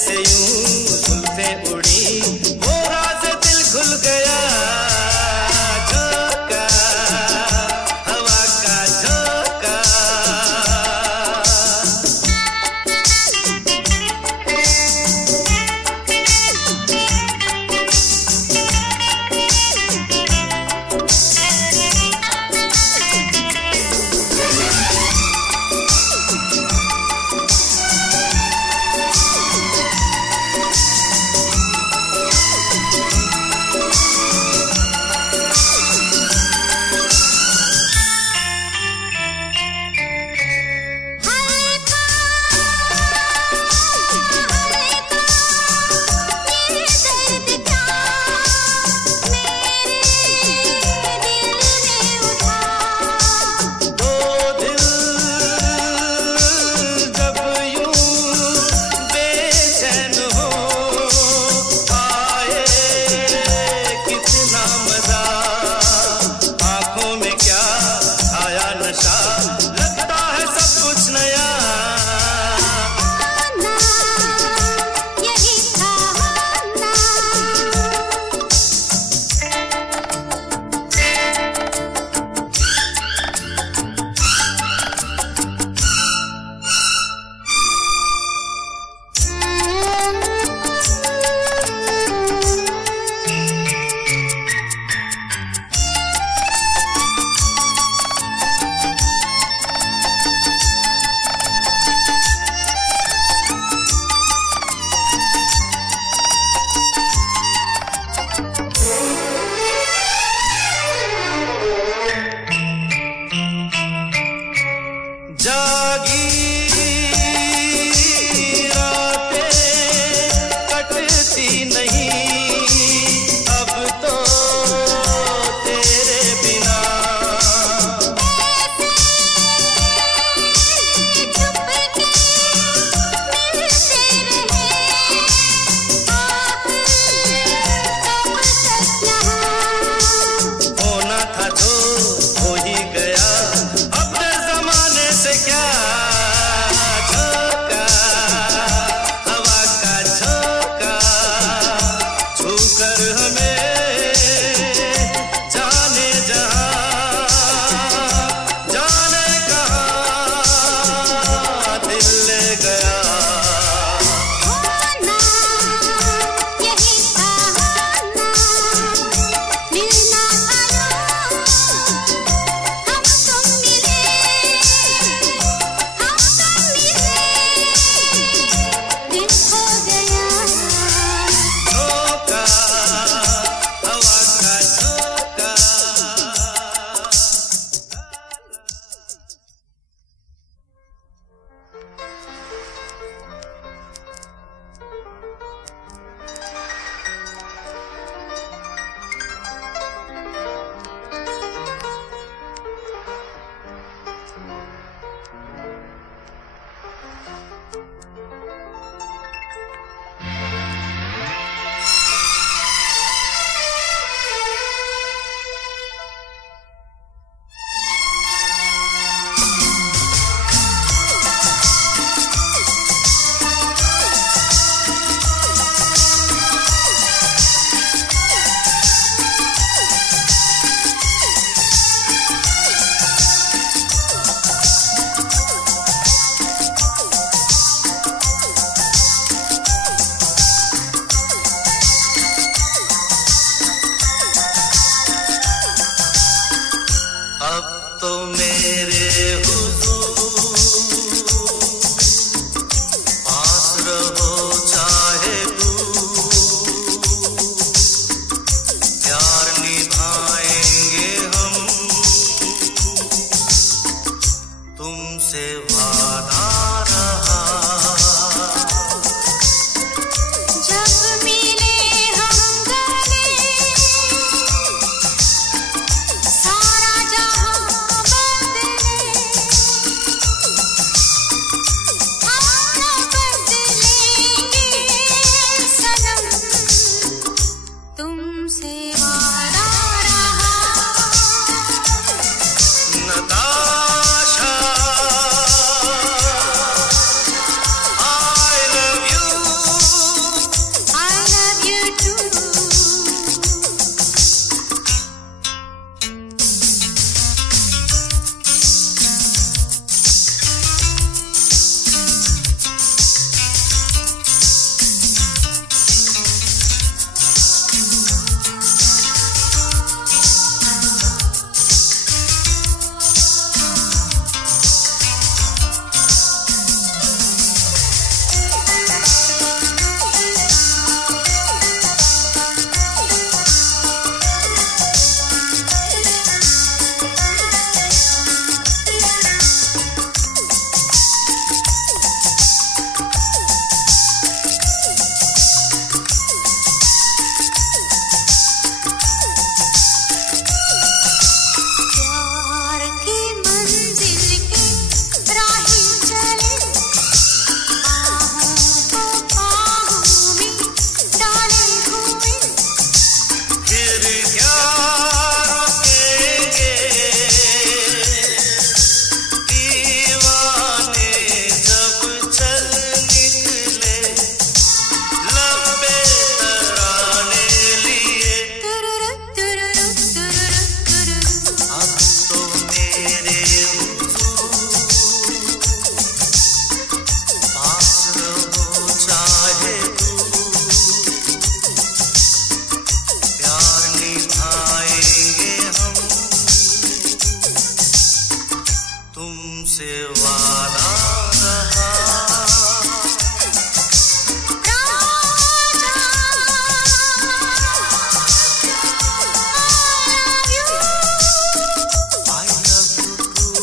से यूं जुल्फें उड़ी, वो राज दिल खुल गया। झोंका हवा का झोंका, लगता है सब कुछ नया। यही था होना। जागी रातें कटती नहीं अब तो तेरे बिना। होना था जो हो ही गया, अब जमाने से क्या। तुमसे वादा रहा। जब मिले हम गले, सारा जहां बदले, हम न बदलेंगे सनम, तुमसे वादा रहा। Natasha, I love you. I love you too. प्यार की मंजिल के राही चले, बाहों को बाहों में डाले हुए, फिर क्या रुकेंगे दीवाने जब चल निकले लंबे तराने लिए। तुरुरु तुरुरु तुरुरु तुरुरु। अब तो मेरे पास रहो चाहे प्यार निभाएंगे हम, तुमसे वादा रहा। राजा, I love you. I love you too.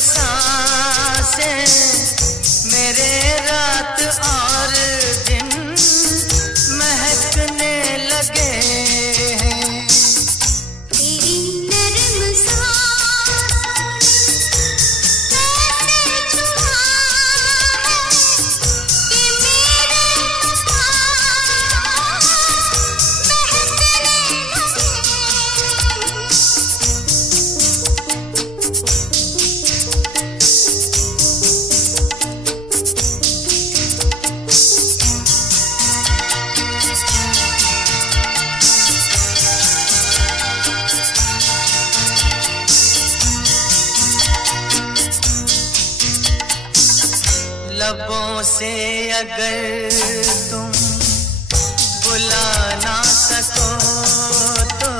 सांसें मेरे रात और दिन महकने लगे हैं। तेरी नरम सांस कैसे छुआ है कि मेरे पास महकने लगे। लबों से अगर तुम बुला ना सको तो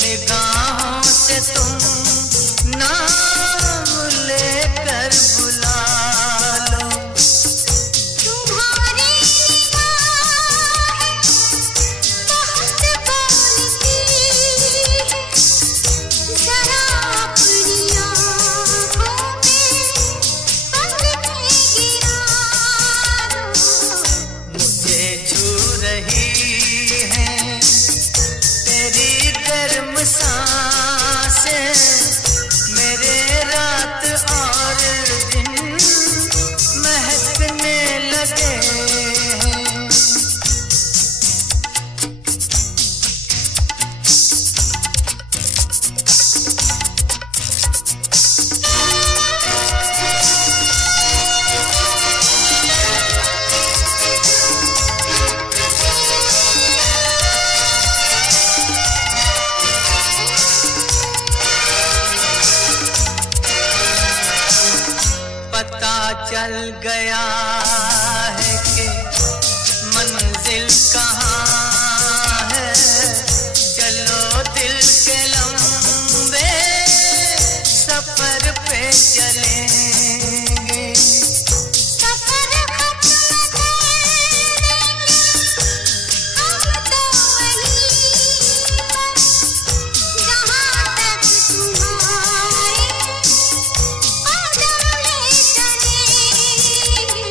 निगाहों से तुम नाम लेकर बुला लो। तुम्हारी निगाहें बहुत बोलती हैं, जरा अपनी आँखों में पलकें गिरा दो। मुझे छू रही है तेरी गर्म सांसें मेरे रात और दिन महकने लगे हैं। पता चल गया है कि मंजिल कहाँ है। चलो दिल के लंबे सफर पे चलेंगे। सफर खत्म करेंगे हम तो वहीं पर, जहाँ तक तुम्हारे कदम ले चलेंगे।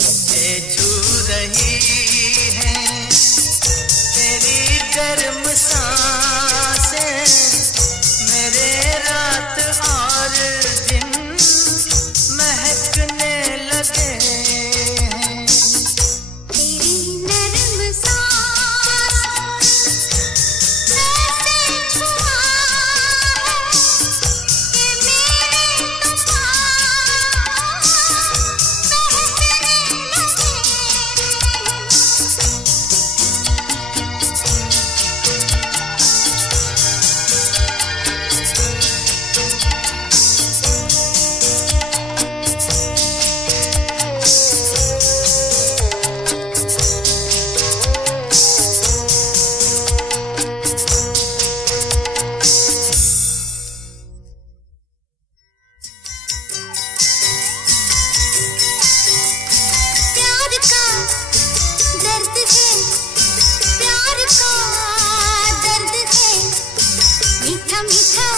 मुझे छू रही है तेरी गर्म सांसें मेरे रात और दिन महकने लगे हैं। तेरी नरम सांस कैसे छुआ है कि मेरे पास महकने लगे। प्यार का दर्द है, प्यार का दर्द है, मीठा मीठा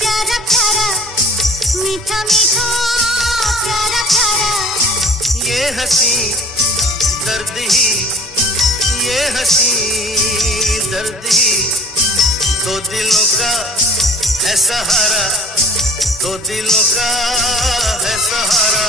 प्यारा प्यारा, मीठा मीठा प्यारा प्यारा। ये हंसी दर्द ही, ये हंसी दर्द ही दो दिलों का है सहारा, दो दिलों का है सहारा।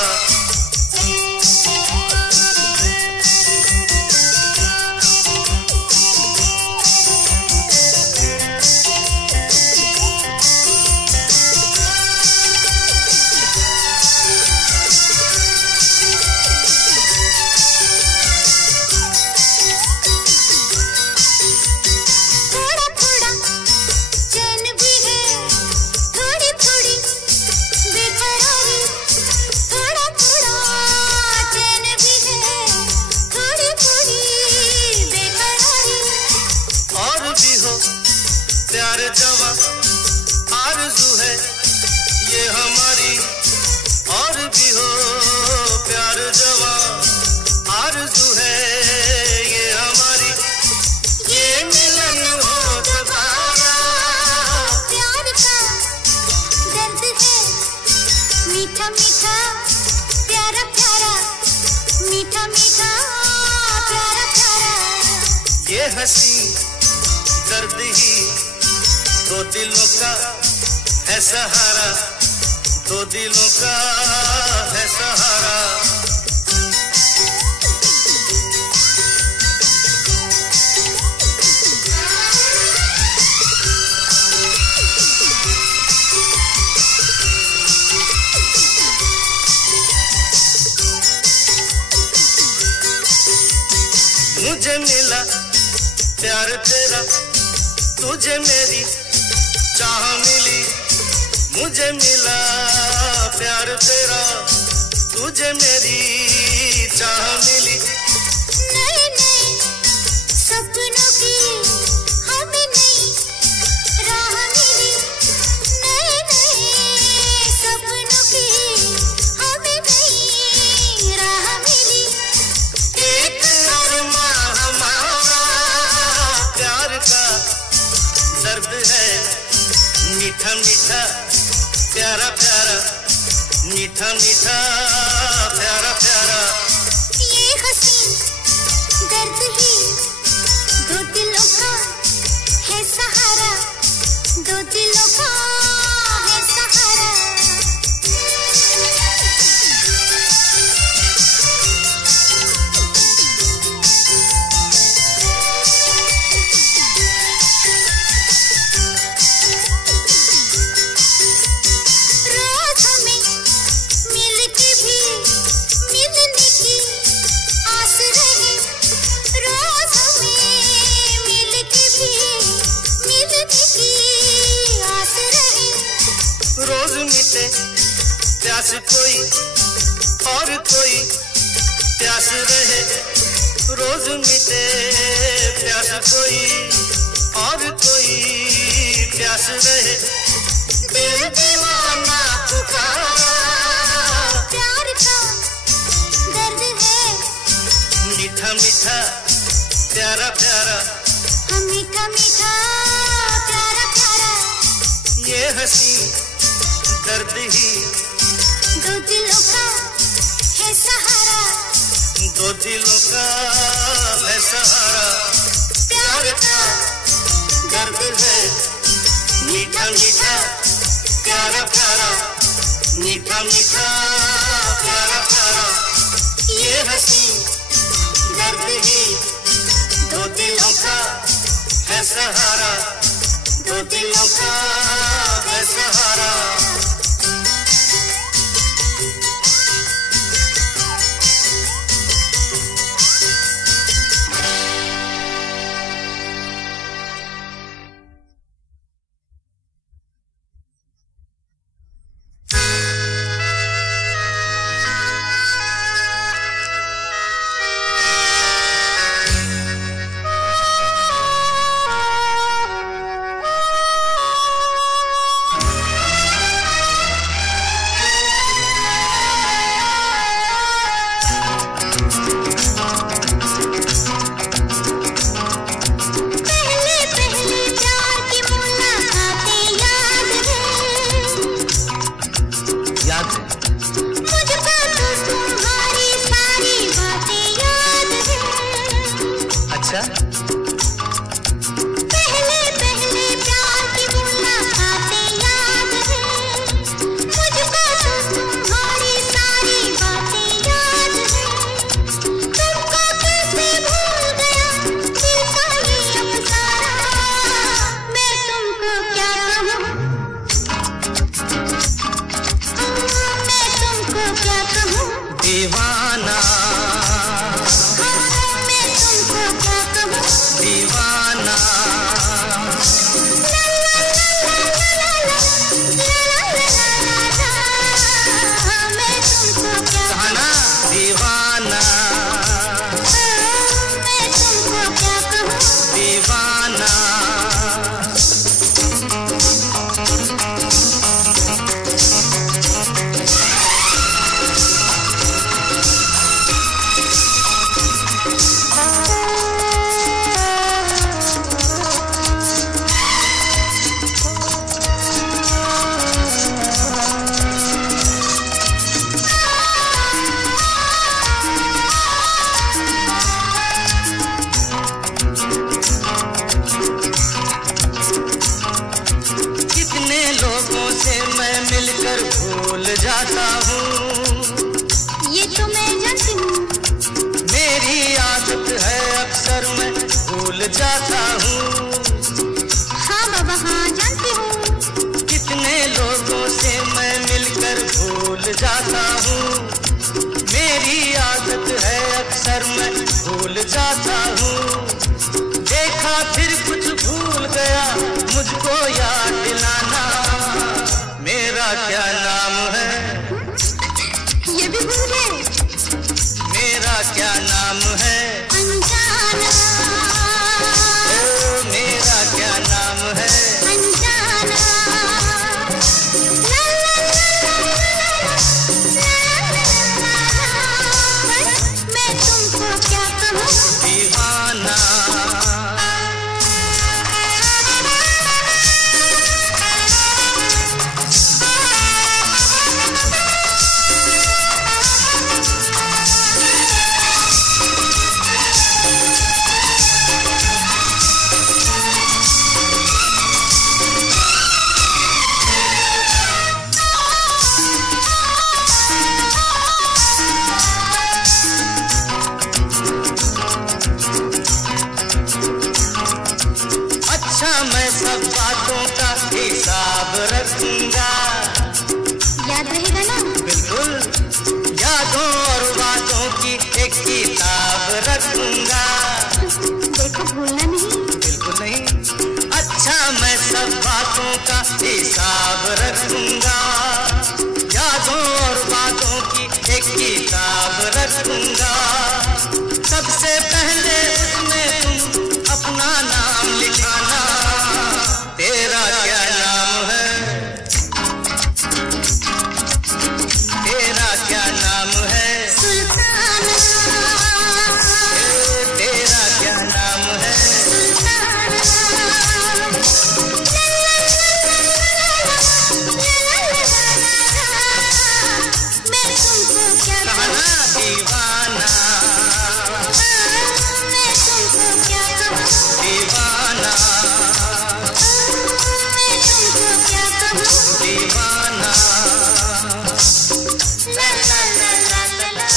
थोड़ा थोड़ा चैन भी है, थोड़ी थोड़ी बेकरारी। थोड़ा थोड़ा चैन भी है, थोड़ी थोड़ी बेकरारी। और भी हो प्यार जवां आरज़ू है ये हमारी, और भी हो प्यार जवां आरज़ू है ये हमारी। ये मिलन हो दोबारा, प्यार का दर्द है, मीठा प्यारा प्यारा, मीठा मीठा प्यारा प्यारा। ये हंसी दर्द ही दो दिलों का है सहारा, दो दिलों का है सहारा। मुझे मिला प्यार तेरा, तुझे मेरी चाह मिली। मुझे मिला प्यार तेरा, तुझे मेरी चाह मिली। नए नए सपनों की हमें नई राह मिली, नए नए सपनों की हमें नई राह मिली। एक अरमां हमारा प्यार का दर्द है, मीठा मीठा प्यारा प्यारा, मीठा मीठा प्यारा प्यारा। ये हंसी दर्द ही दो दिलों का है सहारा, दो दिलों का है सहारा। रोज हमें मिलके भी मिलने की आस रहे, रोज हमें मिलके भी मिलने की आस रहे। रोज मिटे प्यास कोई और कोई प्यास रहे, रोज मिटे प्यास कोई और कोई प्यास रहे। दिल दीवाना पुकारा, प्यार का दर्द है, मीठा मीठा प्यारा प्यारा। हम मीठा मीठा प्यारा प्यारा। ये हंसी दर्द ही दो दिलों का है सहारा, दो दिलों का है सहारा। प्यार का दर्द है, मीठा मीठा प्यारा प्यारा, मीठा मीठा प्यारा प्यारा। ये हंसी दर्द ही दो दिलों का है सहारा, दो दिलों का है सहारा। पर मैं भूल जाता हूँ। देखा फिर कुछ भूल गया, मुझको याद दिलाना। मेरा क्या नाम है? ये भी भूल गए? मेरा क्या नाम है? अनजाना। ओ मेरा क्या नाम है? अनजाना। ला ला ला ला ला ला, मैं तुमको क्या कहूँ? दीवाना। मैं सब बातों का हिसाब रखूंगा। याद रहेगा ना? बिल्कुल, यादों और बातों की एक किताब रखूंगा। देखो भूलना नहीं। बिल्कुल नहीं। अच्छा मैं सब बातों का हिसाब रखूंगा, यादों और बातों की एक किताब रखूंगा। सबसे पहले उसमें तुम अपना नाम लिखाना। तेरा क्या नाम है? तेरा क्या नाम है? सुल्ताना। तेरा क्या नाम है? सुल्ताना। मैं तुमको क्या कहना दीवाना। मैं तुमको क्या कहूँ? दीवाना। मैं तुमको क्या कहूँ? दीवाना। ला ला ला ला ला ला।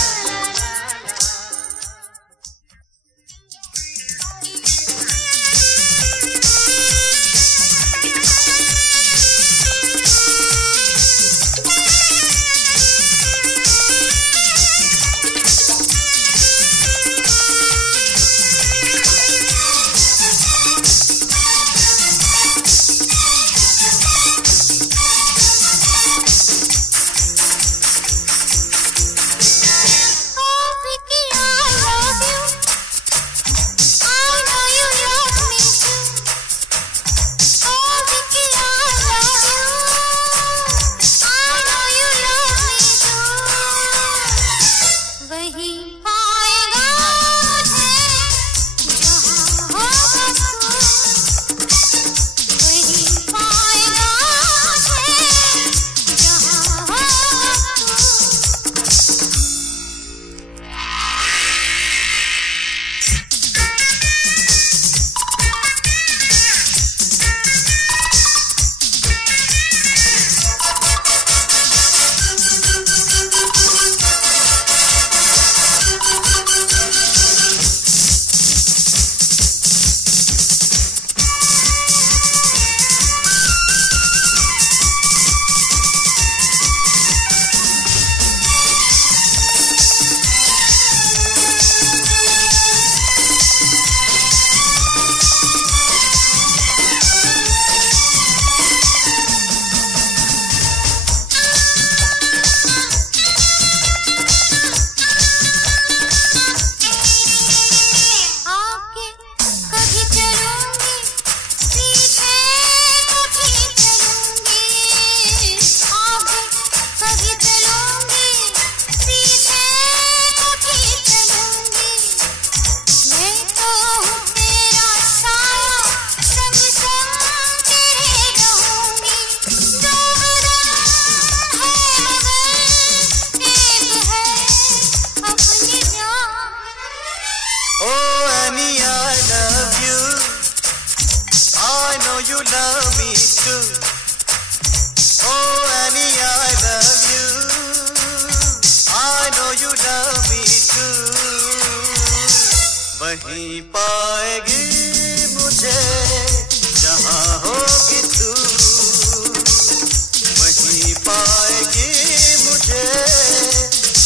you love me too. Oh Annie, I love you. I know you love me too. वहीं पाएगी मुझे जहाँ होगी तू. वहीं पाएगी मुझे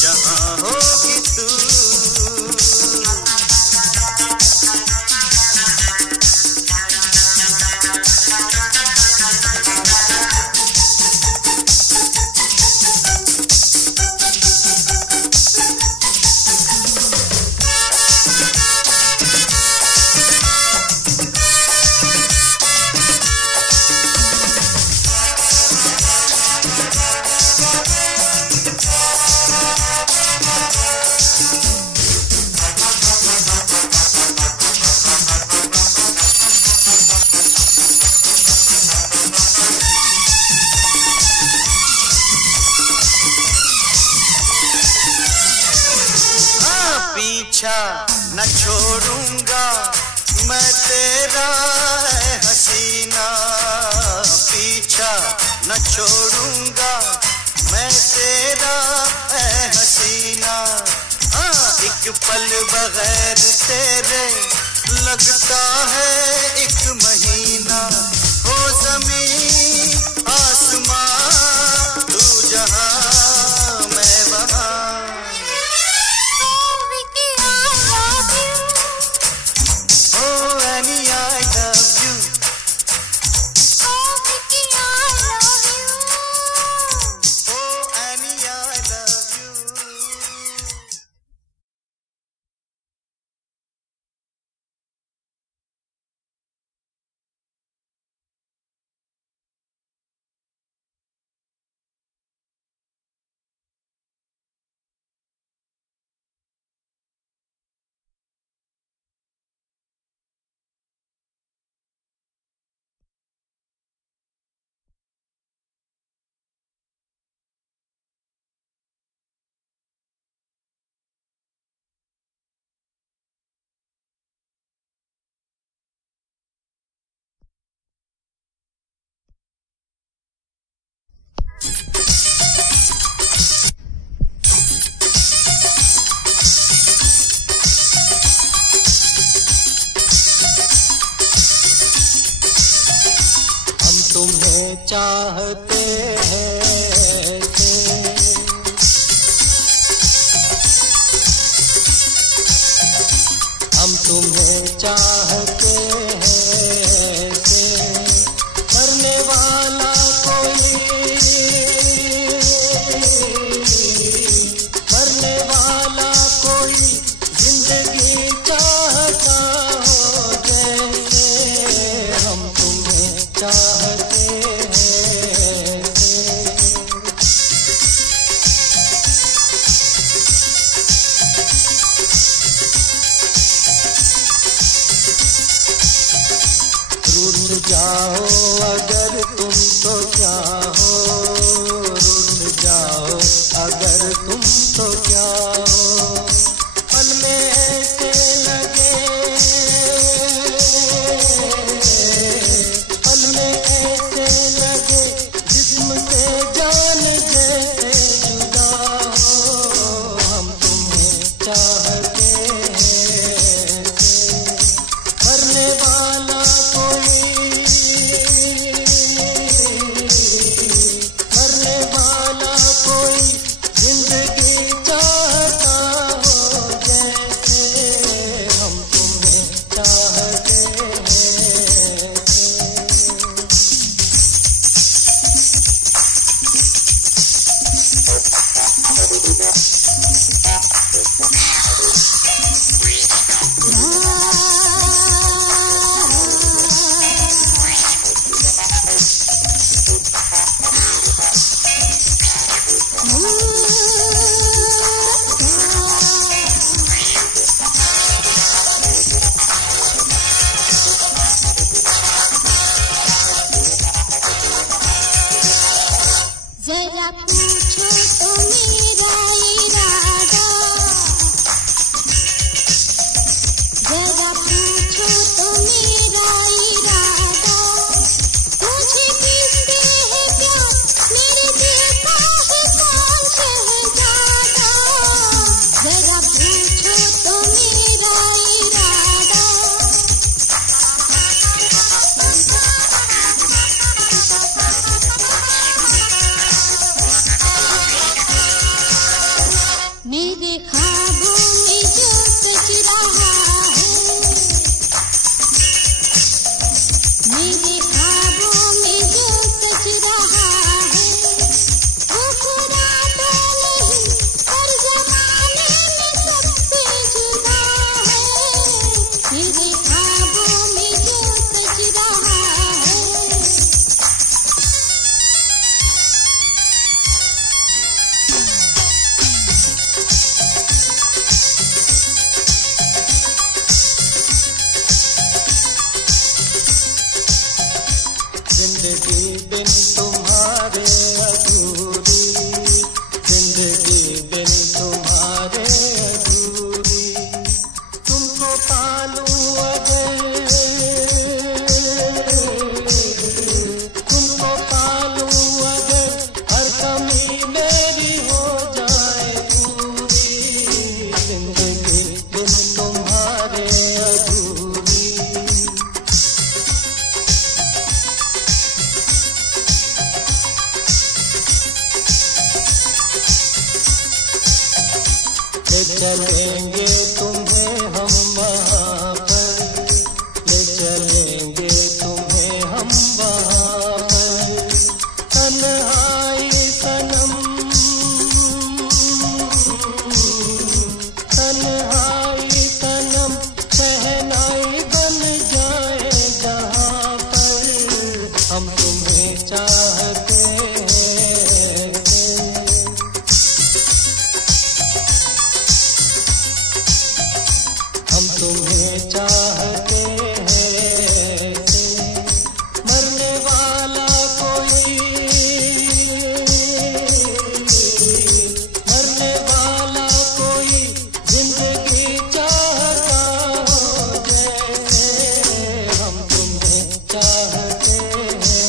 जहाँ होगी तू. पीछा न छोड़ूंगा मैं तेरा है हसीना, पीछा न छोड़ूंगा मैं तेरा है हसीना। एक पल बगैर तेरे लगता है एक महीना। हो ज़मीन आसमां तू जहां मैं वहां। तुम्हें चाहते हैं हम तुम्हें चाहते हैं मरने वाला कोई जिंदगी चाहता हो जैसे हम तुम्हें चाहते। जाओ अगर तुम तो क्या हो, रुठ जाओ अगर तुम तो क्या हो। पल में ऐसे लगे, पल में ऐसे लगे जिस्म से जान जैसे जुदा हो। हम तुम्हें चाहते हैं मरने वाला जिंदगी बिन तुम्हारे अधूरी, जिंदगी बिन तुम्हारे अधूरी। चलेंगे तुम्हें हम वहाँ पर, ले चलेंगे तुम्हें हम वहाँ पर। तन्हाई सनम, तन्हाई सनम शहनाई बन जाए जहाँ पर, हम तुम्हें चाहते हैं। हम तुम्हें चाहते हैं। मरने वाला कोई, मरने वाला कोई जिंदगी चाहता हो जैसे हम तुम्हें चाहते हैं।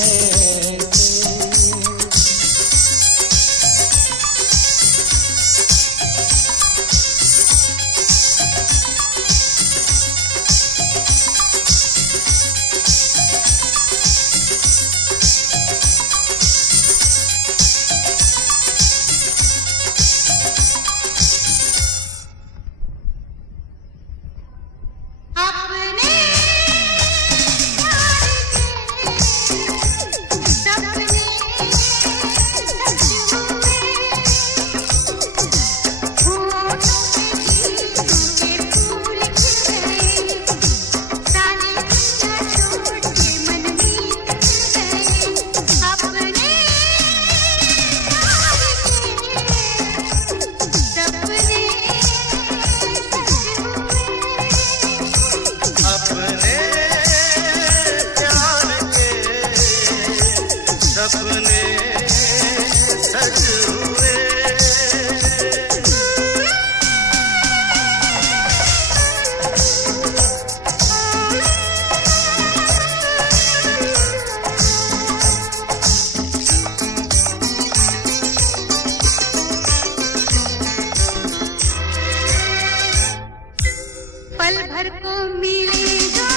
पल भर को मिलेगा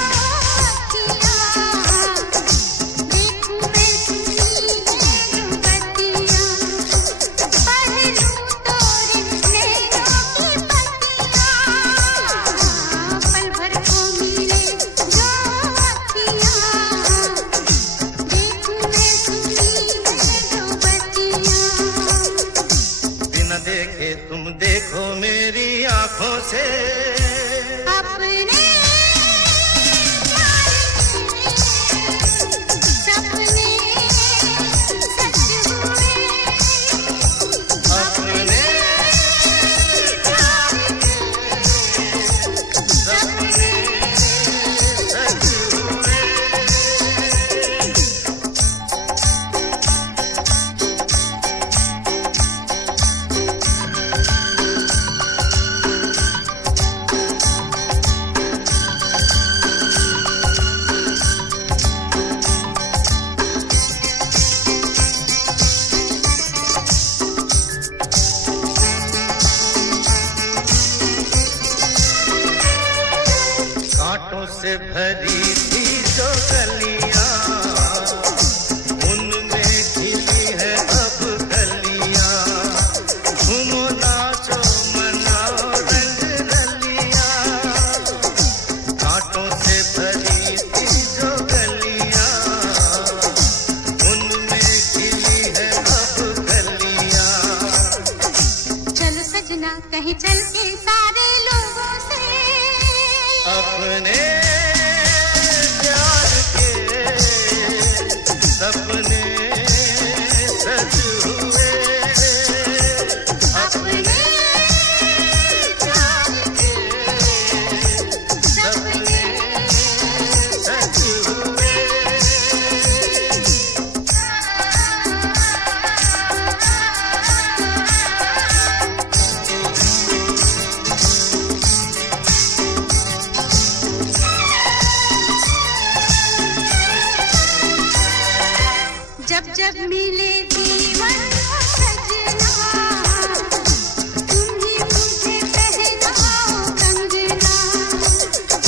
देखूं मैं तुम्हीं जो बत्तियां, पढ़ लूं तोरे नैनों की पत्तियां। पल भर को मिलेगा देखूं मैं तुम्हीं जो बत्तियां। बिना देखे तुम देखो मेरी आंखों से, अपने सपने सच हुए, अपने सपने सच हुए। कांटों से भरी थी जो गलियां, उनमें खिली है अब कलियां। घूमो नाचो मनाओ रंग रलियां। कांटों से भरी थी जो गलियां, उनमें खिली है अब कलियां। चलो सजना कहीं चल के सारे लोगों से अपने प्यार के सपने सच हुए। अपने प्यार के सपने सच हुए। जब जब मिले जीवन सजना, तुम ही मुझे पहनाओ कंगना।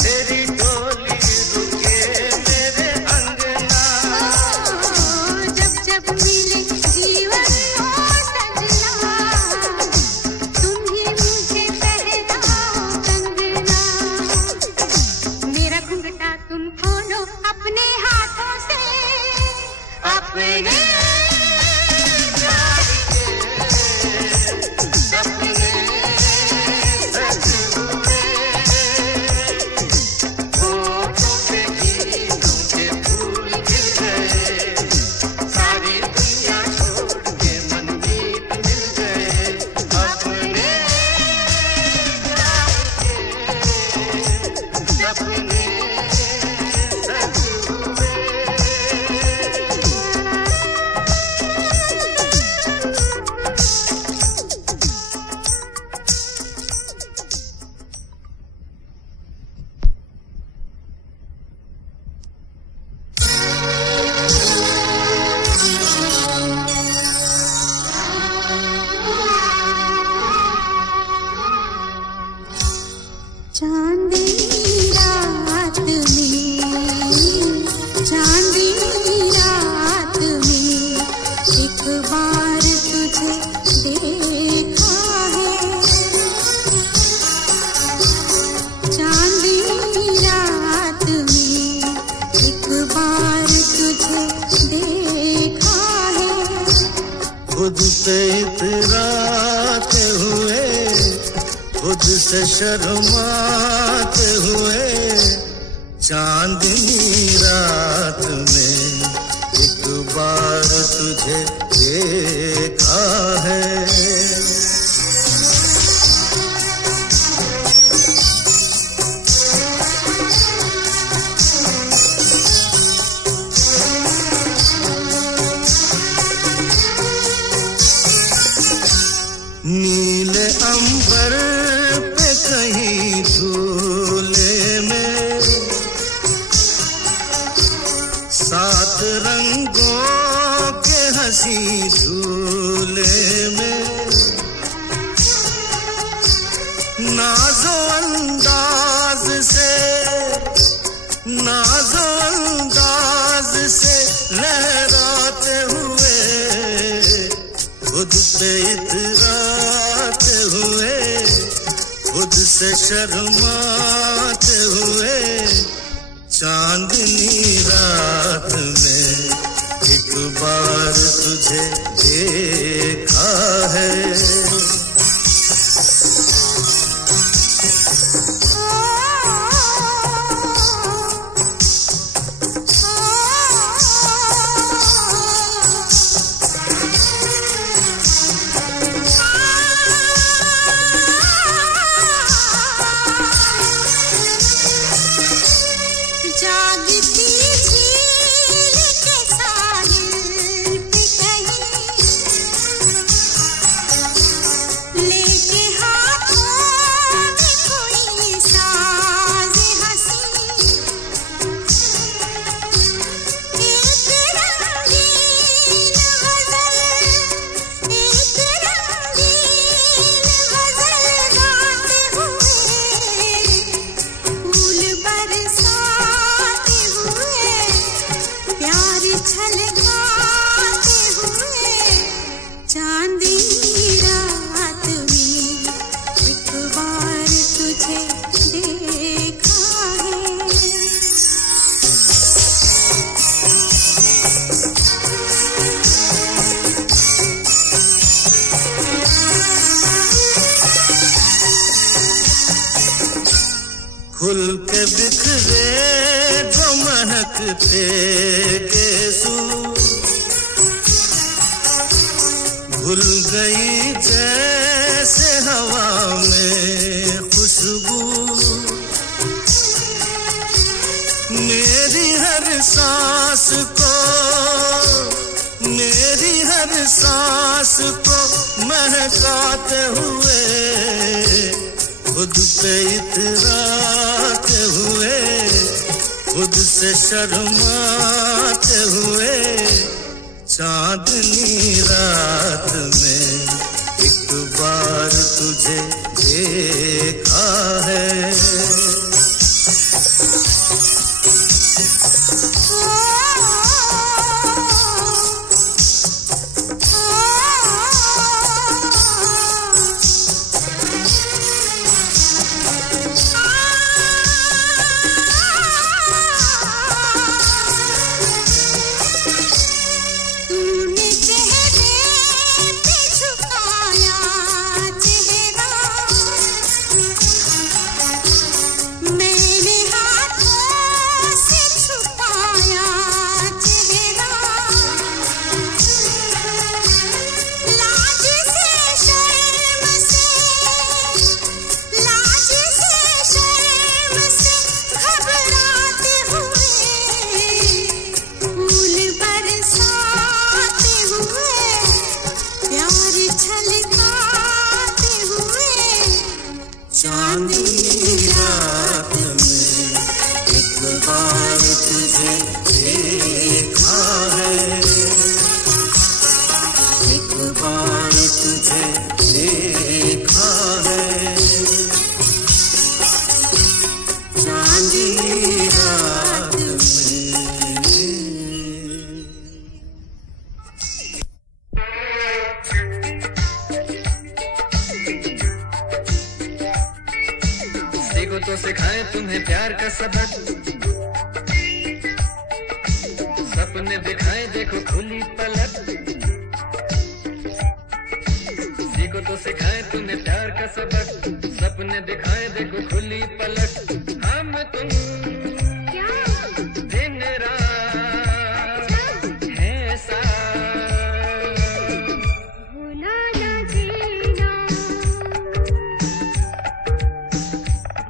तेरी डोली रुके मेरे अंगना। जब जब मिले जीवन सजना, तुम ही मुझे पहनाओ अपने प्यार के सपने सच हुए, होठों पे गीतों के फूल खिल गए, सारी दुनिया छोड़ के मनमीत मिल गए, अपने प्यार के सपने सच हुए। चांदनी रात में, चांदनी रात में एक बार तुझे देखा है, चांदनी रात में एक बार तुझे देखा है। खुद पे इतराते हुए, खुद से शर्माते हुए, चांदनी रात में एक बार तुझे देखा है। नीले अंबर पे कहीं झूले में, सात रंगों के हंसी झूले में, नाज़ो अंदाज से, नाज़ो अंदाज से लहराते हुए, खुद पे इतराते हुए, खुद से शर्माते हुए, चांदनी रात में एक बार तुझे देखा है। जागती झील के साहिल पे कहीं, लेके हाथों में कोई साज़ हंसी, एक रंगीन गज़ल, एक रंगीन गज़ल गाते हुए, फूल बरसाते हुए, प्यार छलकाते हुए, चांदनी रात में एक बार तुझे देखा है। खुल के बिखरे जो महकते गेसू, भूल गई जैसे हवा में खुशबू, मेरी हर सांस को, मेरी हर सांस को महकाते हुए, खुद पे इतराते हुए, खुद से शर्माते हुए, चांदनी रात में एक बार तुझे देखा है। तो सिखाए तुम्हें प्यार का सबक, सपने दिखाए देखो खुली पलक। सीखो तो सिखाए तुम्हें प्यार का सबक, सपने दिखाए देखो खुली पलक। हम तुम क्या दिन रात है साथ, भुला ना देना,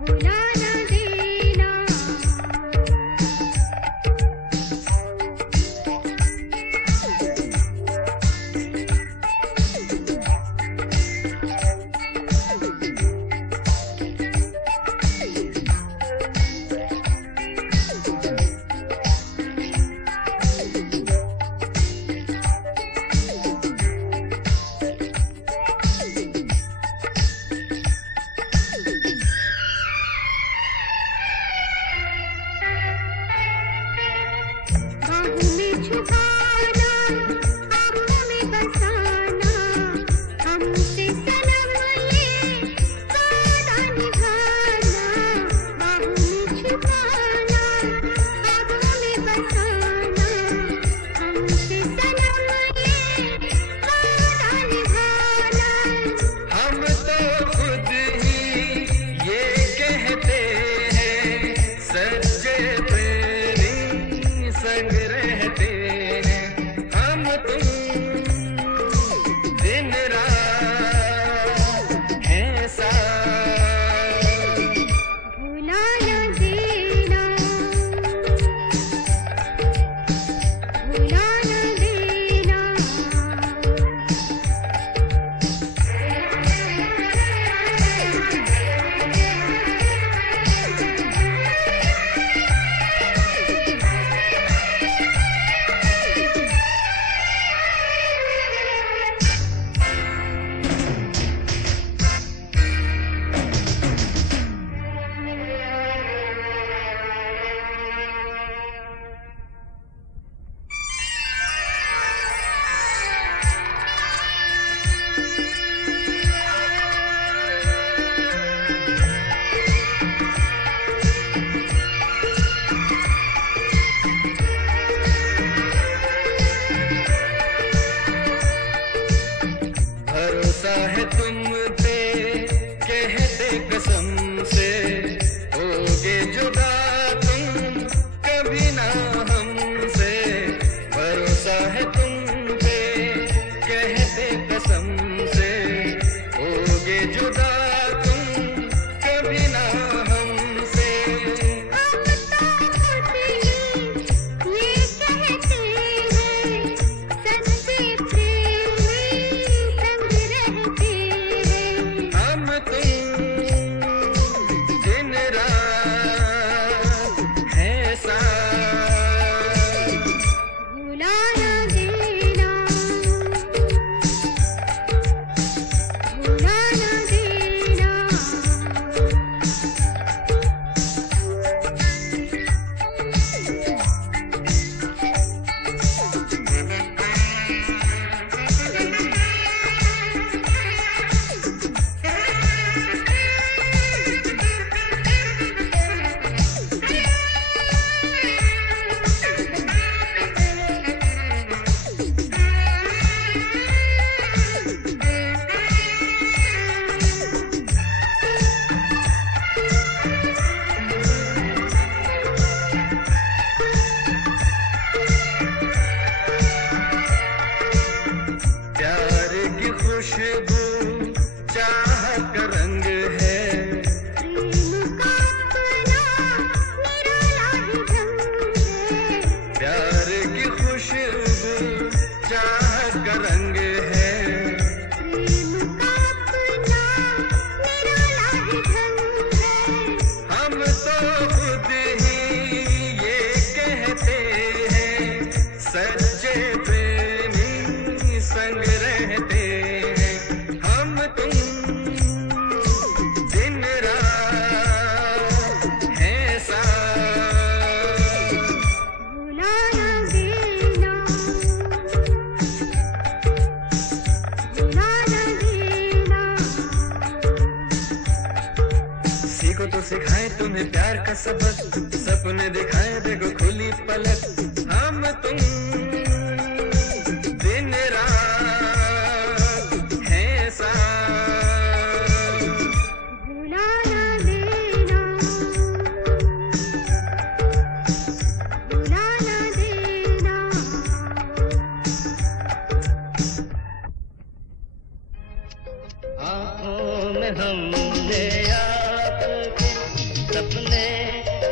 भुला ना देना। बाहों में छुपाना, आँखों में बसाना, हमसे सनम ये वादा निभाना। बाहों में छुपाना, आँखों में बसाना, हमसे सनम ये वादा निभाना। हम तो खुद ही ये कहते हैं, सच्चे तेरी संग रहते हैं। हम तुम दिन रात हैं साथ, भुला ना देना, भुला ना देना। तुम्हें प्यार का सबक, सपने दिखाए देखो खुली पलक, हम तुम दिन रात हैं साथ। भुला ना देना, भुला ना देना। आँखों में हमने आपके सपने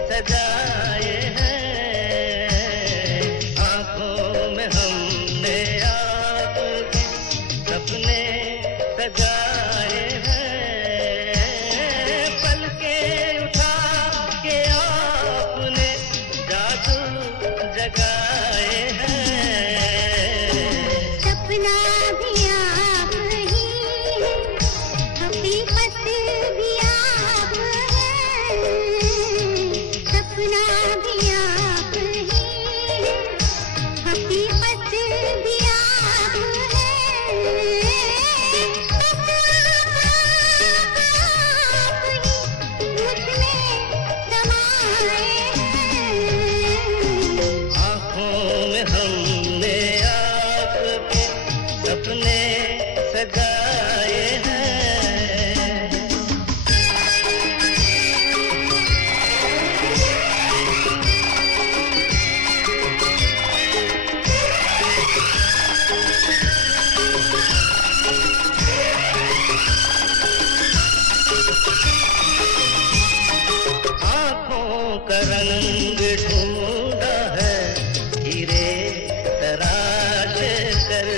सजाए हैं, आँखों में हमने आपके सपने सजाए हैं, पलकें उठा के आपने जादू जगाए हैं। सपना भी आप ही है, हकीकत भी आप है। सपना भी आप ही है, हकीकत भी आप है। आप ही मुझमें समाए हैं। आँखों में हमने आपके सपने सजाए हैं। आँखों का रंग ढूंढा है हीरे तराश कर,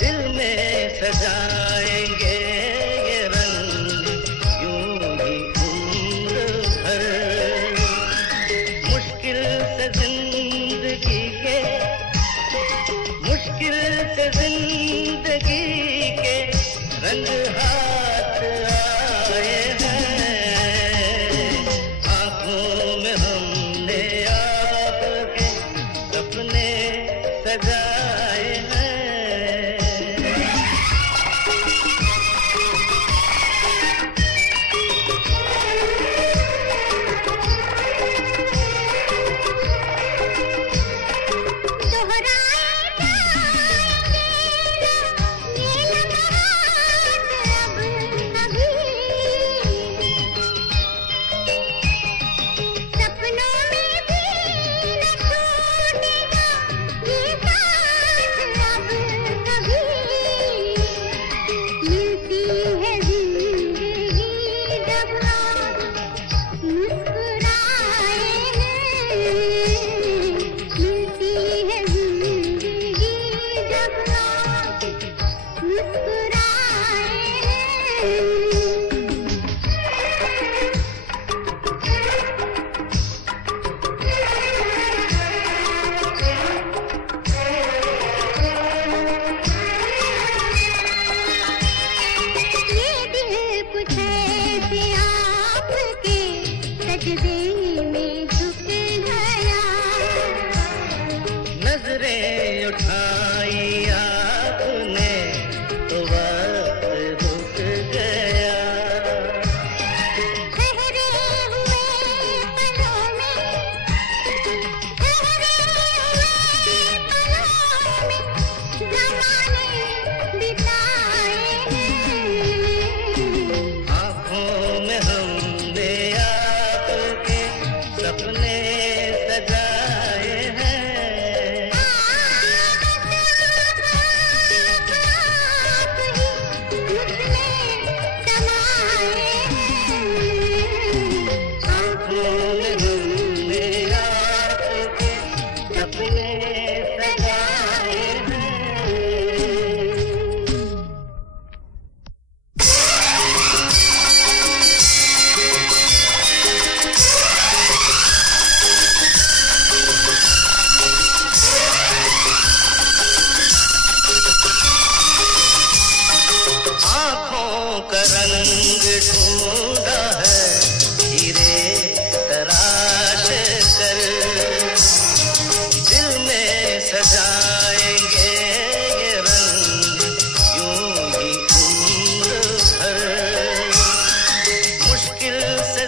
दिल में सजाएंगे ये रंग यूं ही उम्र भर। मुश्किल से जिंदगी के, मुश्किल से जिंदगी के रंग हाथ आए हैं। आँखों में हमने आपके सपने सजाए हैं। दोहराए जाएंगे ये लम्हात अब कभी, सपनों में भी न छूटेगा ये साथ अब कभी। मिलती है जिंदगी जब आप मुस्कुराए हैं, मिलती है जिंदगी जब आप मुस्कुराए हैं। ये दिल कुछ ऐसे आपके सजदे में झुक गया। नजरें उठाई आपने तो वक्त रुक गया। ठहरे हुए पलों में, ठहरे हुए पलों में ज़माने बिताए हैं। आँखों में हमने आपके सपने सजाए हैं। आप ही मुझमें समाए हैं। आँखों में हमने आपके सपने सजाए हैं। आँखों का रंग ढूंढा है हीरे तराश कर, दिल में सजाएंगे ये रंग यूं ही उम्र भर। मुश्किल से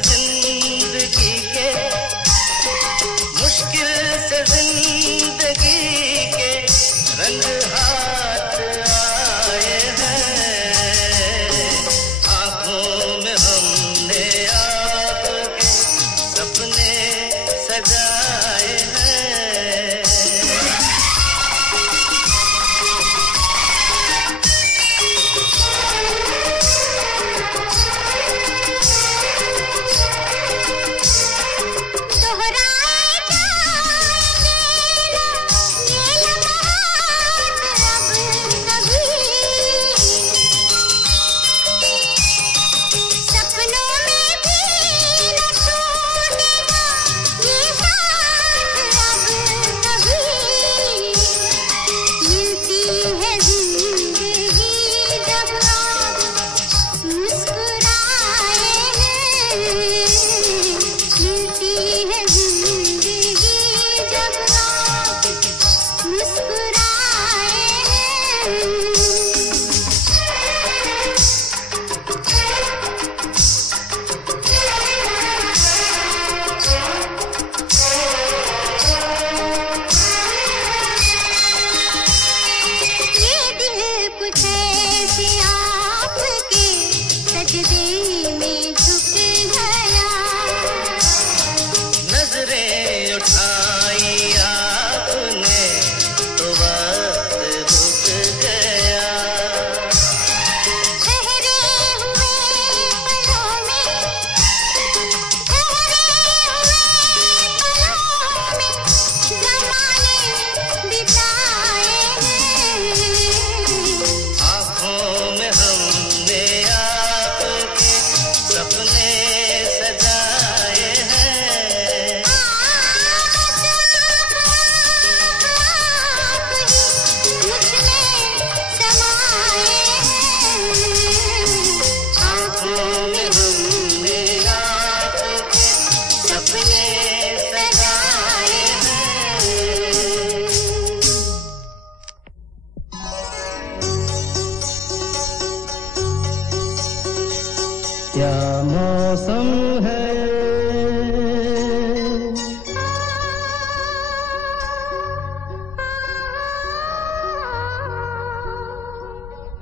क्या मौसम है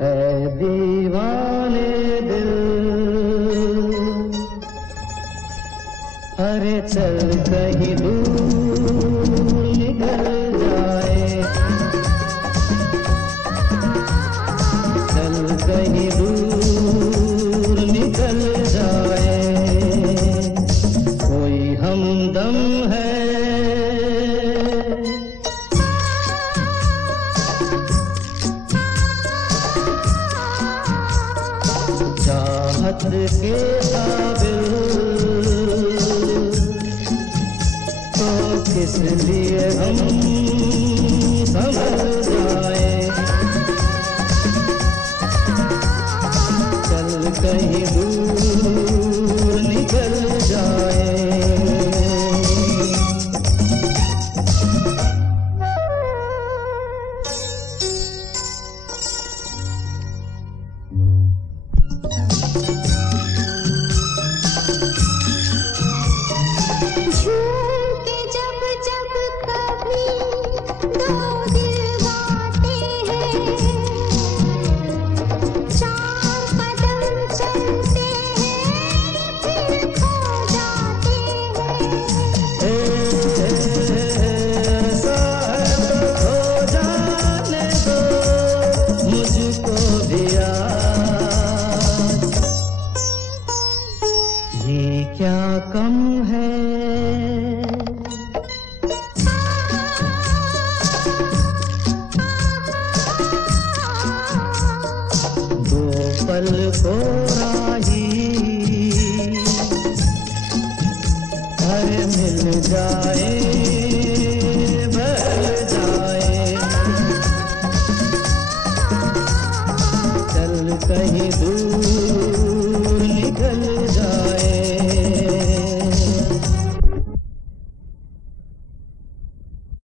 ऐ दीवाने दिल, अरे चल कहीं दूर निकल जाए, चल कहीं दूर निकल जाए, कोई हमदम है चाहत के काबिल, तो किस लिए हम संभल जाए, चल कहीं दूर निकल जाए। झूमके जब जब कभी दो दिल गाते हैं, चार कदम चलते हैं फिर खो जाते हैं। ऐसा है तो हो जाने दो मुझको भी आज, ये क्या कम है दो पल को राही, अरे मिल जाए बल जाए, चल कहीं दूर